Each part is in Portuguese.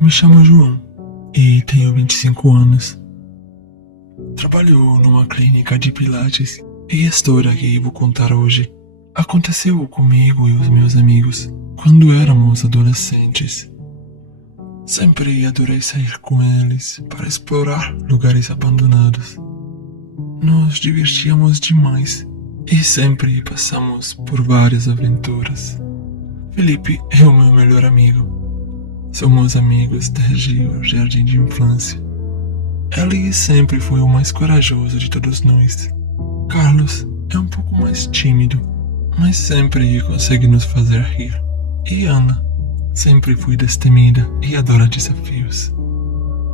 Me chamo João e tenho 25 anos. Trabalho numa clínica de pilates e a história que vou contar hoje aconteceu comigo e os meus amigos quando éramos adolescentes. Sempre adorei sair com eles para explorar lugares abandonados. Nos divertíamos demais e sempre passamos por várias aventuras. Felipe é o meu melhor amigo. Somos amigos desde o jardim de infância. Ele sempre foi o mais corajoso de todos nós. Carlos é um pouco mais tímido, mas sempre consegue nos fazer rir. E Ana sempre foi destemida e adora desafios.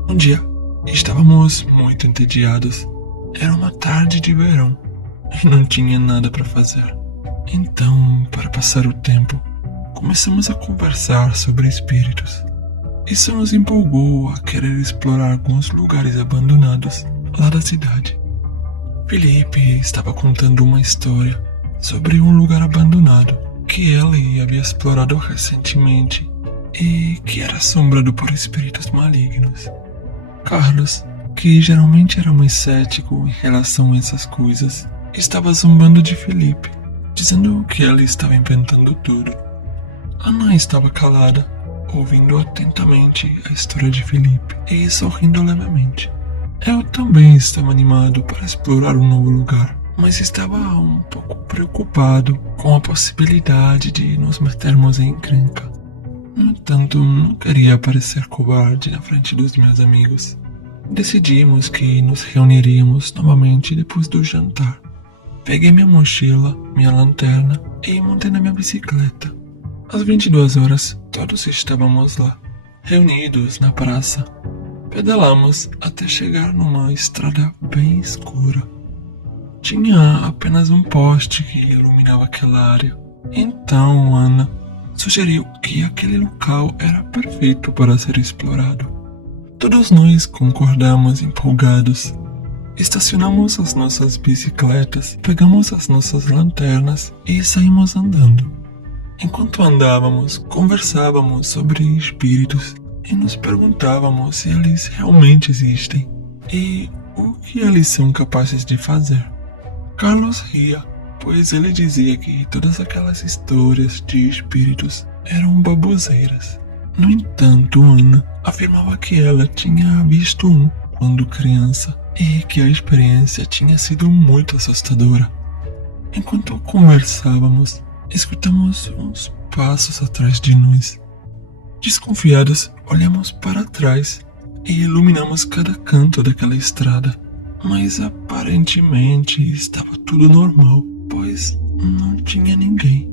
Um dia, estávamos muito entediados. Era uma tarde de verão e não tinha nada para fazer. Então, para passar o tempo, começamos a conversar sobre espíritos. Isso nos empolgou a querer explorar alguns lugares abandonados lá da cidade. Felipe estava contando uma história sobre um lugar abandonado que ele havia explorado recentemente e que era assombrado por espíritos malignos. Carlos, que geralmente era mais cético em relação a essas coisas, estava zombando de Felipe, dizendo que ele estava inventando tudo. Ana estava calada, ouvindo atentamente a história de Felipe e sorrindo levemente. Eu também estava animado para explorar um novo lugar, mas estava um pouco preocupado com a possibilidade de nos metermos em encrenca. No entanto, não queria parecer covarde na frente dos meus amigos. Decidimos que nos reuniríamos novamente depois do jantar. Peguei minha mochila, minha lanterna e montei na minha bicicleta. Às 22 horas, todos estávamos lá, reunidos na praça. Pedalamos até chegar numa estrada bem escura. Tinha apenas um poste que iluminava aquela área. Então Ana sugeriu que aquele local era perfeito para ser explorado. Todos nós concordamos empolgados. Estacionamos as nossas bicicletas, pegamos as nossas lanternas e saímos andando. Enquanto andávamos, conversávamos sobre espíritos e nos perguntávamos se eles realmente existem e o que eles são capazes de fazer. Carlos ria, pois ele dizia que todas aquelas histórias de espíritos eram baboseiras. No entanto, Ana afirmava que ela tinha visto um quando criança e que a experiência tinha sido muito assustadora. Enquanto conversávamos, escutamos uns passos atrás de nós. Desconfiados, olhamos para trás e iluminamos cada canto daquela estrada, mas aparentemente estava tudo normal, pois não tinha ninguém.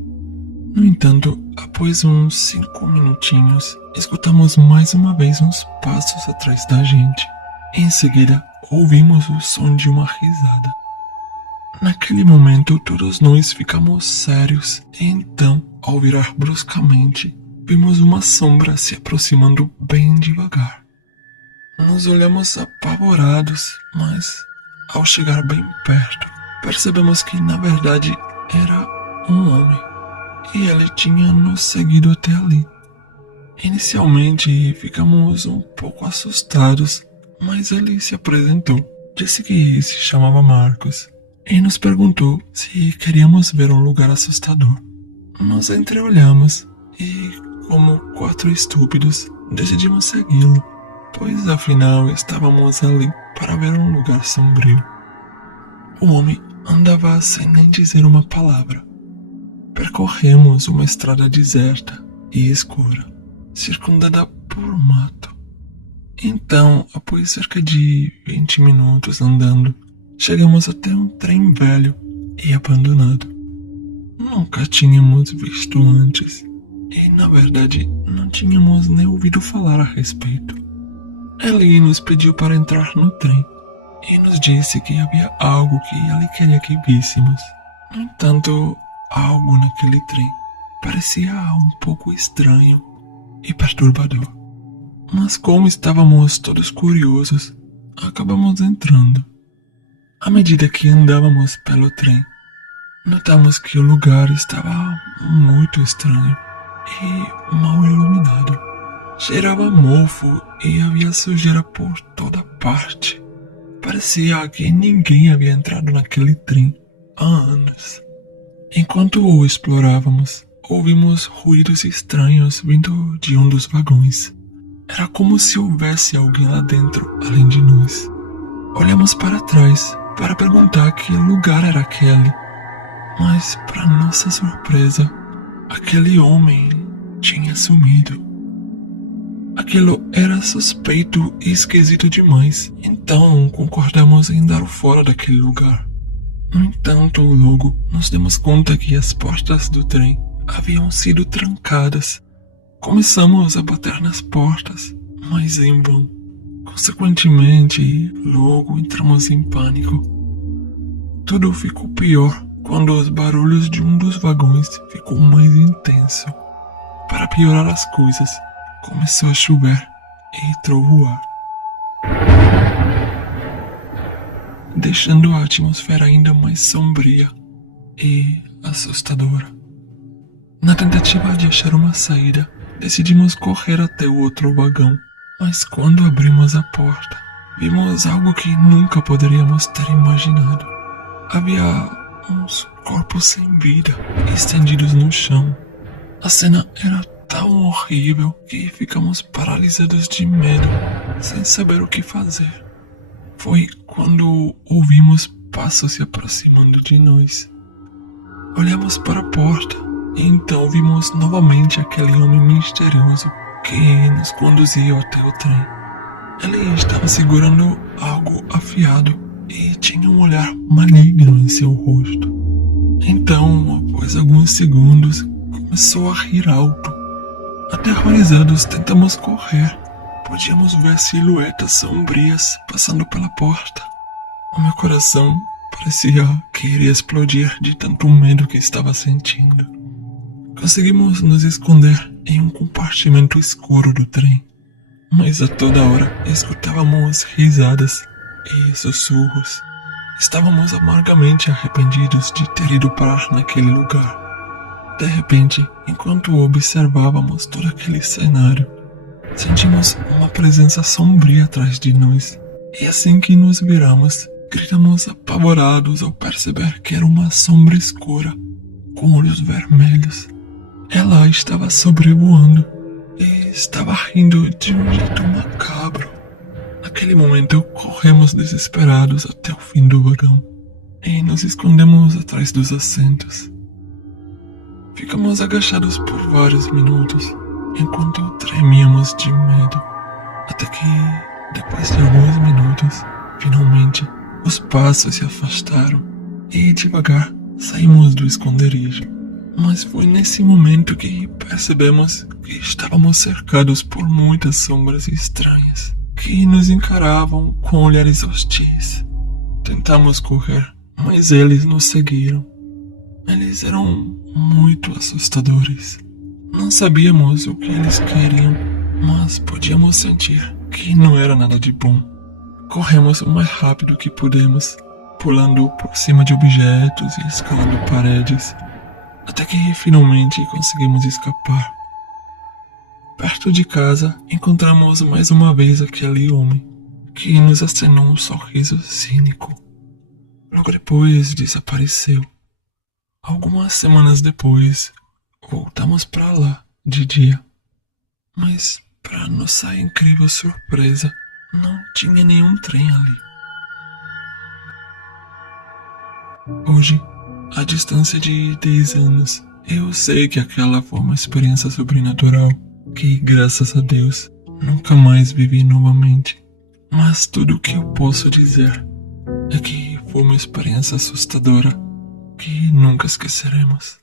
No entanto, após uns 5 minutinhos, escutamos mais uma vez uns passos atrás da gente. Em seguida, ouvimos o som de uma risada. Naquele momento, todos nós ficamos sérios e então, ao virar bruscamente, vimos uma sombra se aproximando bem devagar. Nos olhamos apavorados, mas, ao chegar bem perto, percebemos que, na verdade, era um homem e ele tinha nos seguido até ali. Inicialmente, ficamos um pouco assustados, mas ele se apresentou, disse que se chamava Marcos e nos perguntou se queríamos ver um lugar assustador. Nós entreolhamos e, como 4 estúpidos, decidimos segui-lo, pois afinal estávamos ali para ver um lugar sombrio. O homem andava sem nem dizer uma palavra. Percorremos uma estrada deserta e escura, circundada por mato. Então, após cerca de 20 minutos andando, chegamos até um trem velho e abandonado. Nunca tínhamos visto antes e, na verdade, não tínhamos nem ouvido falar a respeito. Ele nos pediu para entrar no trem e nos disse que havia algo que ele queria que víssemos. No entanto, algo naquele trem parecia um pouco estranho e perturbador. Mas como estávamos todos curiosos, acabamos entrando. À medida que andávamos pelo trem, notamos que o lugar estava muito estranho e mal iluminado. Cheirava mofo e havia sujeira por toda parte. Parecia que ninguém havia entrado naquele trem há anos. Enquanto o explorávamos, ouvimos ruídos estranhos vindo de um dos vagões. Era como se houvesse alguém lá dentro, além de nós. Olhamos para trás para perguntar que lugar era aquele, mas, para nossa surpresa, aquele homem tinha sumido. Aquilo era suspeito e esquisito demais, então concordamos em dar o fora daquele lugar. No entanto, logo nos demos conta que as portas do trem haviam sido trancadas. Começamos a bater nas portas, mas em vão. Consequentemente, logo entramos em pânico. Tudo ficou pior quando os barulhos de um dos vagões ficou mais intenso. Para piorar as coisas, começou a chover e trovoar, deixando a atmosfera ainda mais sombria e assustadora. Na tentativa de achar uma saída, decidimos correr até o outro vagão, mas quando abrimos a porta, vimos algo que nunca poderíamos ter imaginado. Havia uns corpos sem vida estendidos no chão. A cena era tão horrível que ficamos paralisados de medo, sem saber o que fazer. Foi quando ouvimos passos se aproximando de nós. Olhamos para a porta e então vimos novamente aquele homem misterioso que nos conduziu até o trem. Ele estava segurando algo afiado e tinha um olhar maligno em seu rosto. Então, após alguns segundos, começou a rir alto. Aterrorizados, tentamos correr. Podíamos ver silhuetas sombrias passando pela porta. O meu coração parecia que iria explodir de tanto medo que estava sentindo. Conseguimos nos esconder em um compartimento escuro do trem, mas a toda hora escutávamos risadas e sussurros. Estávamos amargamente arrependidos de ter ido parar naquele lugar. De repente, enquanto observávamos todo aquele cenário, sentimos uma presença sombria atrás de nós, e assim que nos viramos, gritamos apavorados ao perceber que era uma sombra escura, com olhos vermelhos. Ela estava sobrevoando e estava rindo de um jeito macabro. Naquele momento, corremos desesperados até o fim do vagão e nos escondemos atrás dos assentos. Ficamos agachados por vários minutos, enquanto tremíamos de medo, até que, depois de alguns minutos, finalmente, os passos se afastaram e, devagar, saímos do esconderijo. Mas foi nesse momento que percebemos que estávamos cercados por muitas sombras estranhas, que nos encaravam com olhares hostis. Tentamos correr, mas eles nos seguiram. Eles eram muito assustadores. Não sabíamos o que eles queriam, mas podíamos sentir que não era nada de bom. Corremos o mais rápido que pudemos, pulando por cima de objetos e escalando paredes, até que finalmente conseguimos escapar. Perto de casa, encontramos mais uma vez aquele homem, que nos acenou um sorriso cínico. Logo depois desapareceu. Algumas semanas depois, voltamos para lá de dia, mas para nossa incrível surpresa, não tinha nenhum trem ali. Hoje, à distância de 10 anos, eu sei que aquela foi uma experiência sobrenatural que, graças a Deus, nunca mais vivi novamente. Mas tudo o que eu posso dizer é que foi uma experiência assustadora que nunca esqueceremos.